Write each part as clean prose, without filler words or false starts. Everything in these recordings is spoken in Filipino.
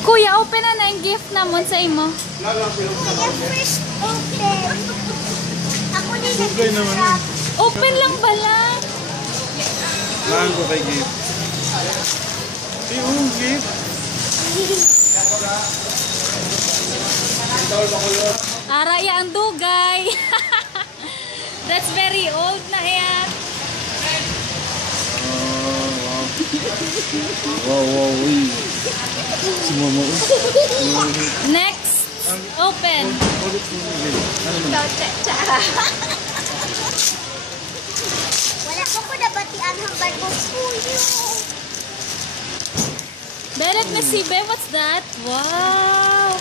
Kuya, open na yung gift namon sa imo. Kuya, first open. Ako din nag-drop. Open lang bala. Maan ko kay gift. Yung gift. Araya ang dugay. That's very old na yan. Wow. Si Mama. Next, open. Wala ko ko nabatian hanggang ko puyo. Let me see, babe. What's that? Wow.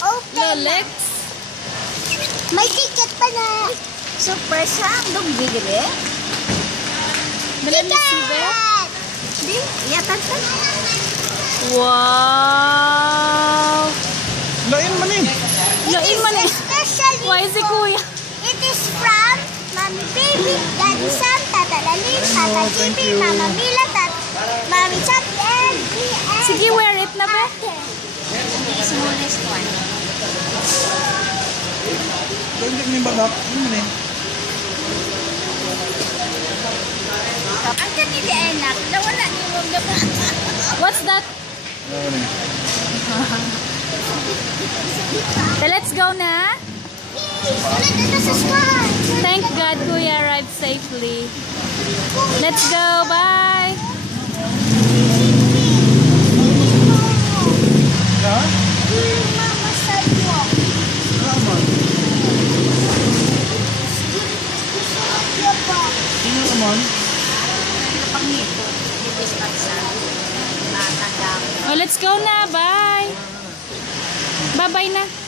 Open. Lolex. May ticket pa na. Super sang dumbigre. Let me see, babe. Di, yatan pa. Wow. Lain man eh. Lain man eh. Especially Why is it kuya? It is from Mommy Baby, Daddy Sam, Tata Lalim, Tata thank Gibi, you. Mama Mila, Mommy Chappy, and me, and Sige, wear it na ba? smallest one. Hindi mo yung bagak. Ano man eh. Ang kanili enak, nawala niyo mong dapat. What's that? Ano man eh. Let's go na. Wala dito sa squad. Thank God kuya arrived safely. Let's go. Bye. Ha? Mama sidewalk. Naman. Sino naman? Oh, let's go na. Bye. Bye-bye na.